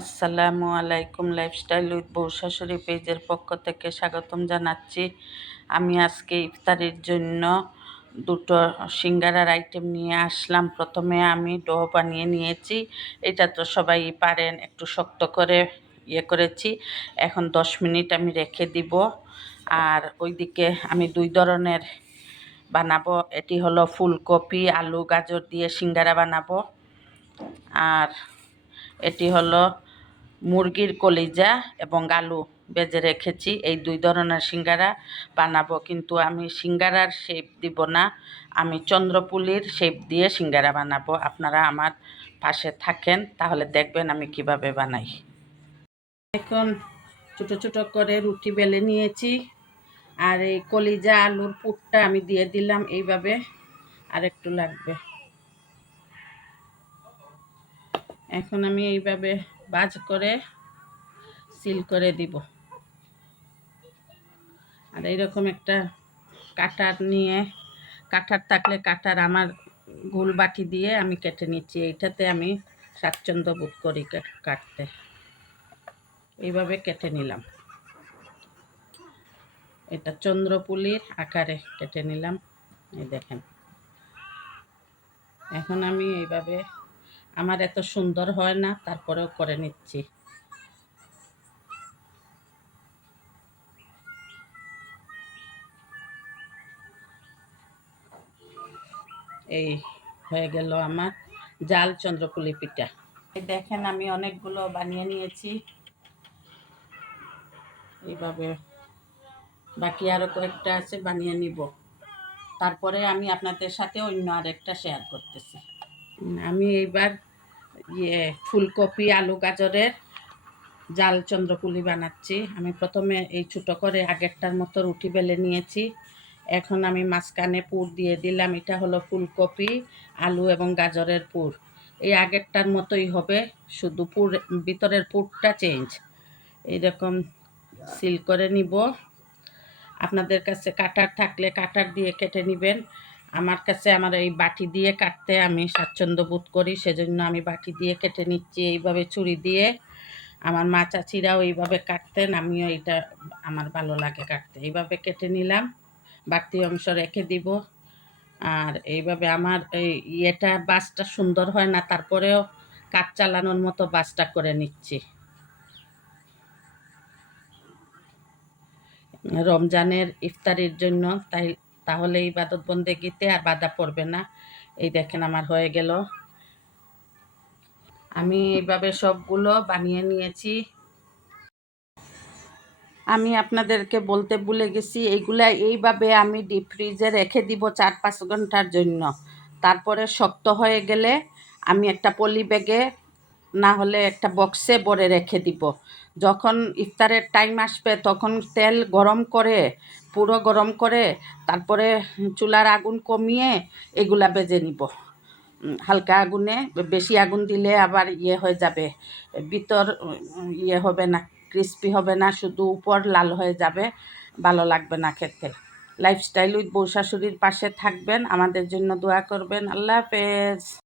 আসসালামু আলাইকুম lifestyle with বউ শাশুড়ি পেজের পক্ষ থেকে স্বাগতম জানাচ্ছি। আমি আজকে ইফতারির জন্য দুটো সিঙ্গারার আইটেম নিয়ে আসলাম। প্রথমে আমি ডো বানিয়ে নিয়েছি। এটা তো সবাই পারেন, একটু শক্ত করে ইয়ে করেছি। এখন দশ মিনিট আমি রেখে দিব। আর ওইদিকে আমি দুই ধরনের বানাবো। এটি হলো ফুলকপি, আলু, গাজর দিয়ে সিঙ্গারা বানাবো। আর এটি হলো মুরগির কলিজা এবং আলু বেজে রেখেছি। এই দুই ধরনের সিঙ্গারা বানাবো, কিন্তু আমি সিঙ্গারার শেপ দিব না। আমি চন্দ্রপুলির শেপ দিয়ে সিঙ্গারা বানাবো। আপনারা আমার পাশে থাকেন, তাহলে দেখবেন আমি কীভাবে বানাই। এখন ছোটো ছোটো করে রুটি বেলে নিয়েছি। আর এই কলিজা, আলুর পুরটা আমি দিয়ে দিলাম এইভাবে। আর একটু লাগবে। এখন আমি এইভাবে বাজ করে সিল করে দিব। আর এইরকম একটা কাটার নিয়ে, কাটার থাকলে কাটার আমার গোল বাটি দিয়ে আমি কেটে নিচ্ছি। এইটাতে আমি স্বাচ্ছন্দ্য বোধ করি কাটতে। এইভাবে কেটে নিলাম। এটা চন্দ্রপুলির আকারে কেটে নিলাম। এই দেখেন। এখন আমি এইভাবে আমার এত সুন্দর হয় না, তারপরেও করে নিচ্ছি। এই হয়ে গেল আমার জাল চন্দ্রপুলি পিঠা। দেখেন, আমি অনেকগুলো বানিয়ে নিয়েছি। এইভাবে বাকি আরও কয়েকটা আছে, বানিয়ে নিব। তারপরে আমি আপনাদের সাথে অন্য আরেকটা শেয়ার করতেছি। আমি এইবার ইয়ে ফুলকপি, আলু গাজরের জাল চন্দ্রপুলি বানাচ্ছি। আমি প্রথমে এই ছোটো করে আগেরটার মতো রুটি বেলে নিয়েছি। এখন আমি মাঝখানে পুর দিয়ে দিলাম। এটা হলো ফুলকপি, আলু এবং গাজরের পুর। এই আগেরটার মতোই হবে, শুধু পুর, ভিতরের পুরটা চেঞ্জ। এইরকম সিল করে নিব। আপনাদের কাছে কাটার থাকলে কাটার দিয়ে কেটে নেবেন। আমার কাছে আমার এই বাটি দিয়ে কাটতে আমি স্বাচ্ছন্দ্য বোধ করি, সেজন্য আমি বাটি দিয়ে কেটে নিচ্ছি এইভাবে ছুরি দিয়ে। আমার মা চাচিরাও এইভাবে কাটতেন, আমিও এটা আমার ভালো লাগে কাটতে। এইভাবে কেটে নিলাম, বাড়তি অংশ রেখে দিব। আর এইভাবে আমার এই ইয়েটা বাসটা সুন্দর হয় না, তারপরেও কাজ চালানোর মতো বাসটা করে নিচ্ছি। রমজানের ইফতারির জন্য, তাই তাহলে ইবাদত বন্দেগিতে আর বাধা পড়বে না। এই দেখেন আমার হয়ে গেল। আমি এইভাবে সবগুলো বানিয়ে নিয়েছি। আমি আপনাদেরকে বলতে ভুলে গেছি, এইগুলা এইভাবে আমি ডিপ ফ্রিজে রেখে দিব চার পাঁচ ঘণ্টার জন্য। তারপরে শক্ত হয়ে গেলে আমি একটা পলি ব্যাগে না হলে একটা বক্সে ভরে রেখে দিব। যখন ইফতারের টাইম আসবে, তখন তেল গরম করে, পুরো গরম করে, তারপরে চুলার আগুন কমিয়ে এগুলা বেজে নিব। হালকা আগুনে, বেশি আগুন দিলে আবার ইয়ে হয়ে যাবে। ভিতর ইয়ে হবে না ক্রিস্পি হবে না, শুধু উপর লাল হয়ে যাবে, ভালো লাগবে না খেতে। লাইফস্টাইল উইথ বউ শাশুড়ির পাশে থাকবেন, আমাদের জন্য দোয়া করবেন। আল্লাহ হাফেজ।